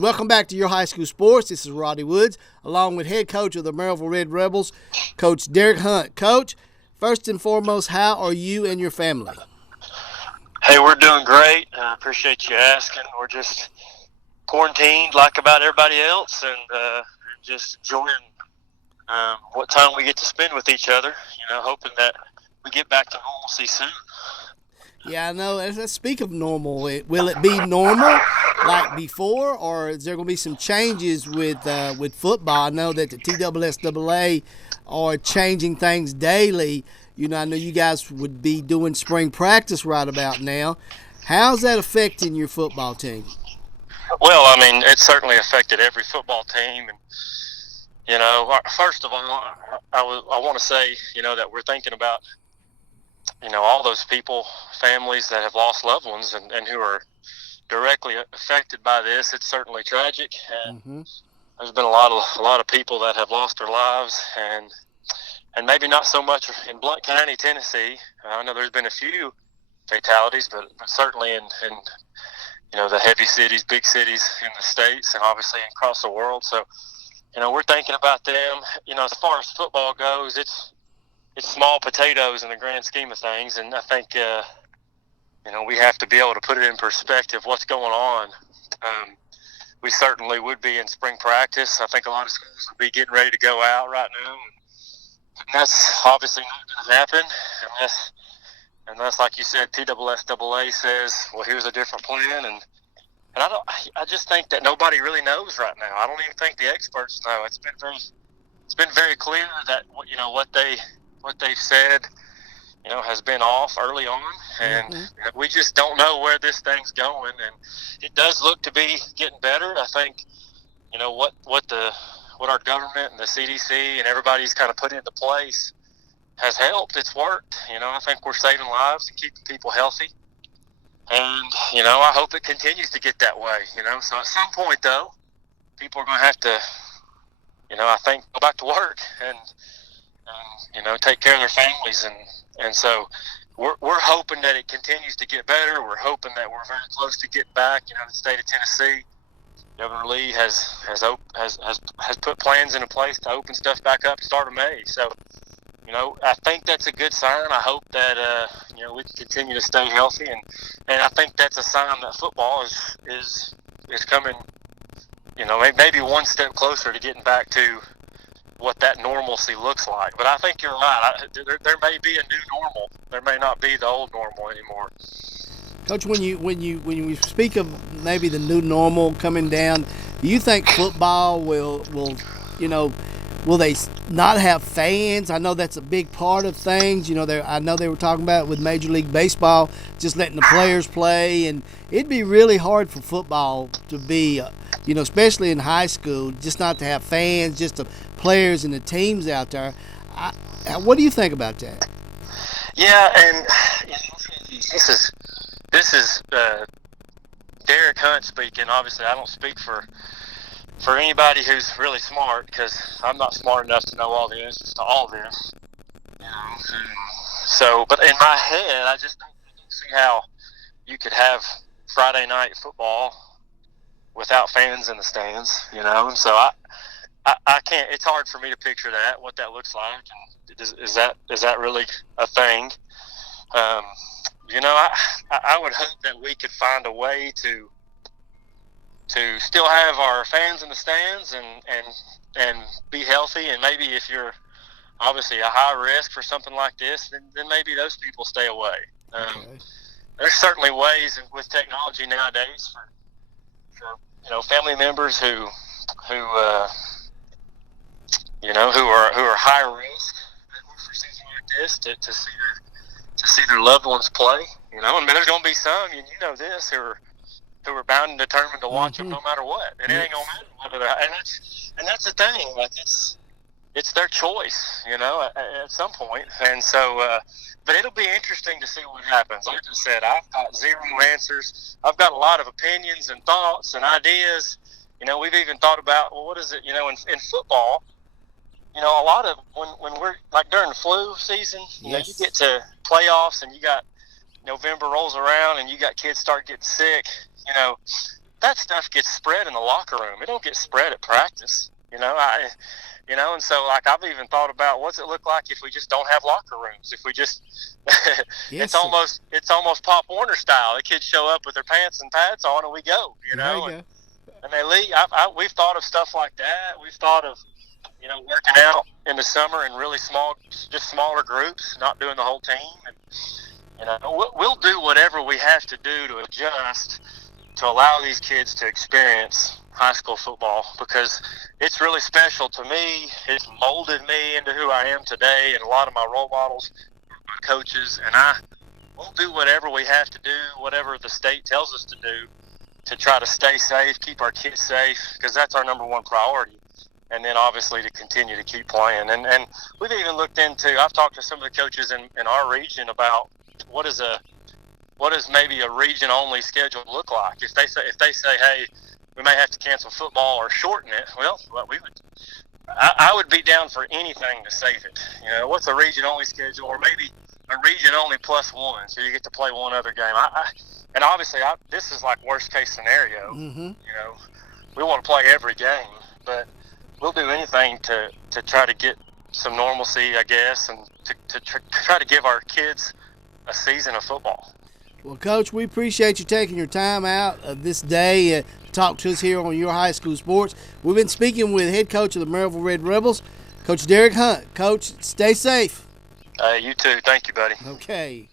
Welcome back to Your High School Sports. This is Roddy Woods, along with head coach of the Maryville Red Rebels, Coach Derek Hunt. Coach, first and foremost, how are you and your family? Hey, we're doing great. I appreciate you asking. We're just quarantined like about everybody else, and just enjoying what time we get to spend with each other, hoping that we get back to normalcy soon. Yeah, I know. Let's speak of normal. Will it be normal like before, or is there going to be some changes with football? I know that the TSSAA are changing things daily. I know you guys would be doing spring practice right about now. How's that affecting your football team? Well, I mean, it certainly affected every football team. And, first of all, I want to say, that we're thinking about, all those people, families that have lost loved ones and who are directly affected by this. It's certainly tragic. And there's been a lot of people that have lost their lives, and maybe not so much in Blount County, Tennessee. I know there's been a few fatalities, but certainly in the heavy cities, big cities in the States, and obviously across the world. So, we're thinking about them. As far as football goes, it's small potatoes in the grand scheme of things, and I think we have to be able to put it in perspective what's going on. We certainly would be in spring practice. I think a lot of schools would be getting ready to go out right now, and that's obviously not going to happen unless, like you said, TSSAA says, well, here's a different plan, and I just think that nobody really knows right now. I don't even think the experts know. It's been very clear that what they've said, has been off early on, and we just don't know where this thing's going. And it does look to be getting better. I think, what our government and the CDC and everybody's kind of put into place has helped. It's worked. I think we're saving lives and keeping people healthy. And, I hope it continues to get that way, So at some point, though, people are going to have to, I think, go back to work and take care of their families. And so we're hoping that it continues to get better. We're hoping that we're very close to getting back. The state of Tennessee, Governor Lee has put plans into place to open stuff back up start of May. So, I think that's a good sign. I hope that, we can continue to stay healthy. And I think that's a sign that football is coming, maybe one step closer to getting back to what that normalcy looks like. But I think you're right. There may be a new normal. There may not be the old normal anymore. Coach, when you speak of maybe the new normal coming down, do you think football will they not have fans? I know that's a big part of things. I know they were talking about with Major League Baseball just letting the players play, and it'd be really hard for football to be, especially in high school, just not to have fans, just the players and the teams out there. What do you think about that? Yeah, and this is Derek Hunt speaking. Obviously, I don't speak for anybody who's really smart, because I'm not smart enough to know all the answers to all this. So, but in my head, I just don't see how you could have Friday night football without fans in the stands, And so I can't. It's hard for me to picture what that looks like, and is that really a thing? I would hope that we could find a way to still have our fans in the stands and be healthy. And maybe if you're obviously a high risk for something like this, then maybe those people stay away. There's certainly ways with technology nowadays for family members who are high risk for something like this to see their loved ones play. And there's going to be some, and this, who are bound and determined to watch them no matter what, and it ain't gonna matter whether and that's the thing. Like it's their choice, at some point. And so, but it'll be interesting to see what happens. Like I said, I've got zero answers. I've got a lot of opinions and thoughts and ideas. We've even thought about, well, what is it? In football, a lot of when we're like during the flu season, you get to playoffs and you got November rolls around and you got kids start getting sick. that stuff gets spread in the locker room. It don't get spread at practice. And so like I've even thought about what's it look like if we just don't have locker rooms. If we just, Yes, it's almost Pop Warner style. The kids show up with their pants and pads on, and we go. And they leave. We've thought of stuff like that. We've thought of working out in the summer in really just smaller groups, not doing the whole team. And we'll do whatever we have to do to adjust to allow these kids to experience high school football, because it's really special to me. It's molded me into who I am today, and a lot of my role models are my coaches, and we'll do whatever we have to do, whatever the state tells us to do, to try to stay safe, keep our kids safe, because that's our number one priority. And then obviously to continue to keep playing. And we've even looked into, I've talked to some of the coaches in our region about what does maybe a region only schedule look like. If they say, hey, we may have to cancel football or shorten it, I would be down for anything to save it. What's a region only schedule, or maybe a region only +1, so you get to play one other game. And obviously this is like worst case scenario. Mm-hmm. We want to play every game, but we'll do anything to try to get some normalcy, I guess, and to try to give our kids a season of football. Well, Coach, we appreciate you taking your time out of this day to talk to us here on Your High School Sports. We've been speaking with head coach of the Maryville Red Rebels, Coach Derek Hunt. Coach, stay safe. You too. Thank you, buddy. Okay.